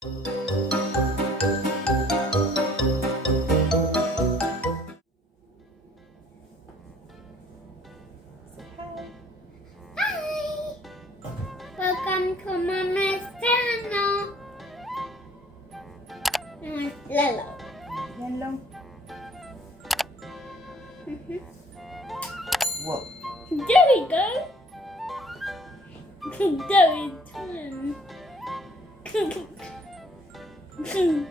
Hi! Welcome to Mama's channel. Yellow. Yellow. Whoa. There we go. There is twin. There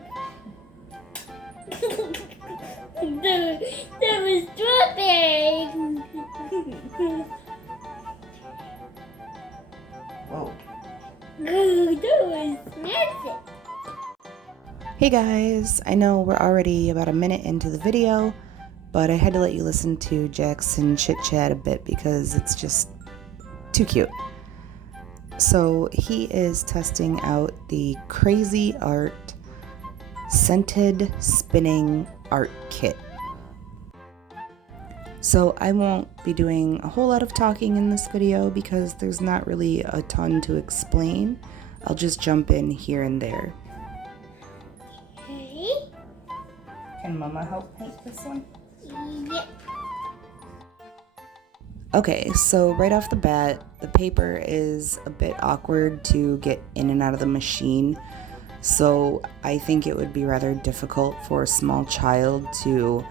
was strawberry. Whoa. There was magic. Hey guys, I know we're already about a minute into the video, but I had to let you listen to Jackson chit chat a bit because it's just too cute. So he is testing out the Crazy Art Scented Spinning Art Kit. So I won't be doing a whole lot of talking in this video because there's not really a ton to explain. I'll just jump in here and there. Okay. Can Mama help paint this one? Yep. Okay, so right off the bat, the paper is a bit awkward to get in and out of the machine. So I think it would be rather difficult for a small child to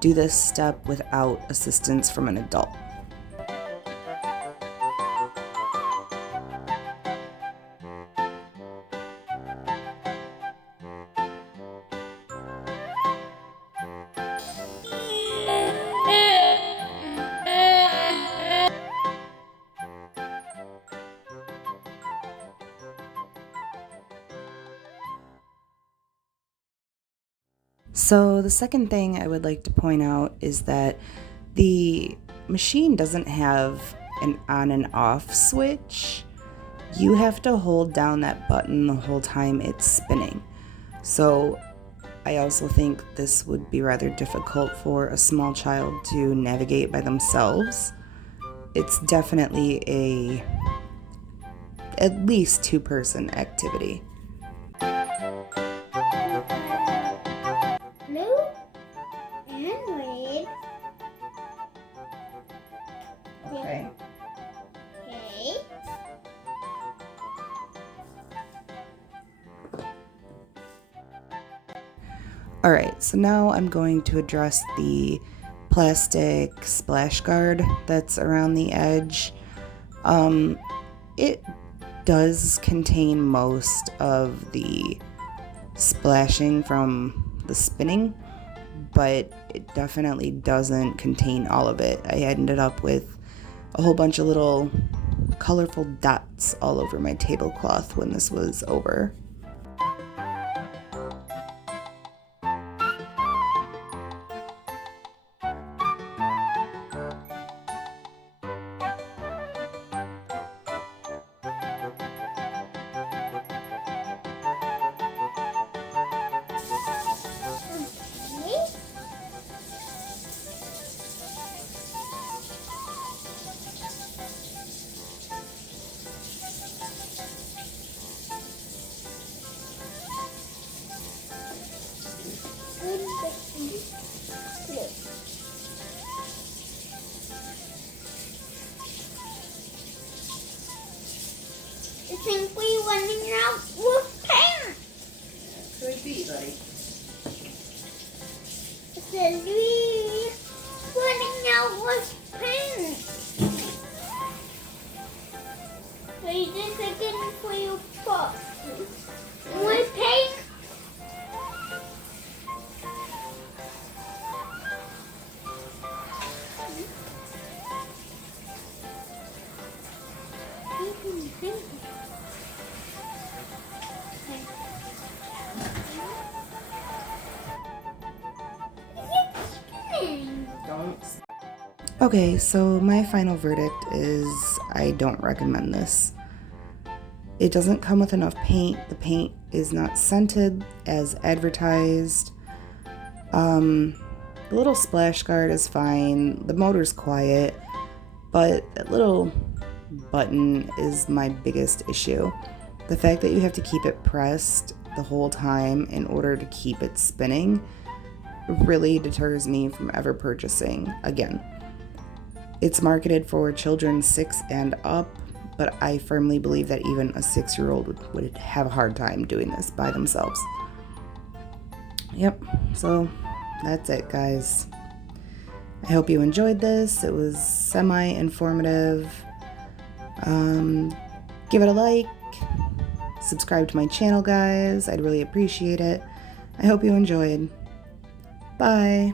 do this step without assistance from an adult. So the second thing I would like to point out is that the machine doesn't have an on and off switch. You have to hold down that button the whole time it's spinning. So I also think this would be rather difficult for a small child to navigate by themselves. It's definitely at least 2-person activity. Blue and red. Okay. Okay. Alright, so now I'm going to address the plastic splash guard that's around the edge. It does contain most of the splashing from the spinning, but it definitely doesn't contain all of it. I ended up with a whole bunch of little colorful dots all over my tablecloth when this was over. Okay. I think we're running out with paint. Could be, buddy. It says we're running out with paint. Wait a second for your pot. More paint. Okay, so my final verdict is I don't recommend this. It doesn't come with enough paint. The paint is not scented as advertised. The little splash guard is fine. The motor's quiet, but that little button is my biggest issue. The fact that you have to keep it pressed the whole time in order to keep it spinning really deters me from ever purchasing again. It's marketed for children 6 and up, but I firmly believe that even a 6-year-old would have a hard time doing this by themselves. Yep, so that's it, guys. I hope you enjoyed this. It was semi-informative. Give it a like. Subscribe to my channel, guys. I'd really appreciate it. I hope you enjoyed. Bye.